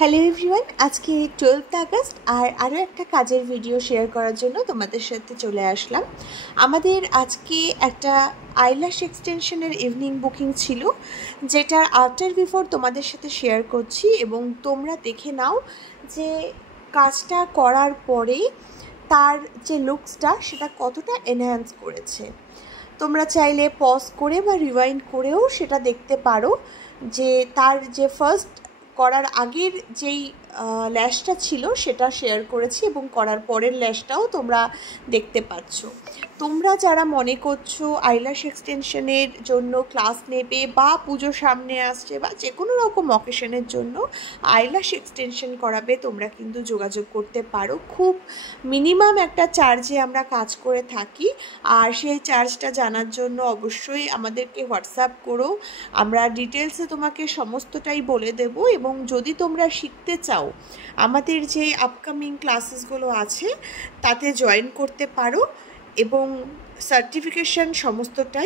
Hello everyone, আজকে 12 August আর আরও একটা কাজের ভিডিও শেয়ার করার জন্য তোমাদের সাথে চলে আসলাম। আমাদের আজকে একটা আইল্যাশ এক্সটেনশনের ইভিনিং বুকিং ছিল, যেটার আফটার বিফোর তোমাদের সাথে শেয়ার করছি এবং তোমরা দেখে নাও যে কাজটা করার পরে তার যে লুকসটা সেটা কতটা এনহ্যান্স করেছে। তোমরা চাইলে পজ করে বা রিওয়াইন্ড করেও সেটা দেখতে পারো যে তার যে ফার্স্ট করার আগের যেই ল্যাশটা ছিল সেটা শেয়ার করেছি এবং করার পরের ল্যাশটাও তোমরা দেখতে পাচ্ছ। তোমরা যারা মনে করছো আইল্যাশ এক্সটেনশনের জন্য ক্লাস নেবে বা পুজো সামনে আসছে বা যে কোনো রকম অকেশনের জন্য আইল্যাশ এক্সটেনশন করাবে, তোমরা কিন্তু যোগাযোগ করতে পারো। খুব মিনিমাম একটা চার্জে আমরা কাজ করে থাকি, আর সেই চার্জটা জানার জন্য অবশ্যই আমাদেরকে হোয়াটসঅ্যাপ করো। আমরা ডিটেলসে তোমাকে সমস্তটাই বলে দেব এবং যদি তোমরা শিখতে চাও আমাদের যে আপকামিং ক্লাসেসগুলো আছে তাতে জয়েন করতে পারো এবং সার্টিফিকেশন সমস্তটাই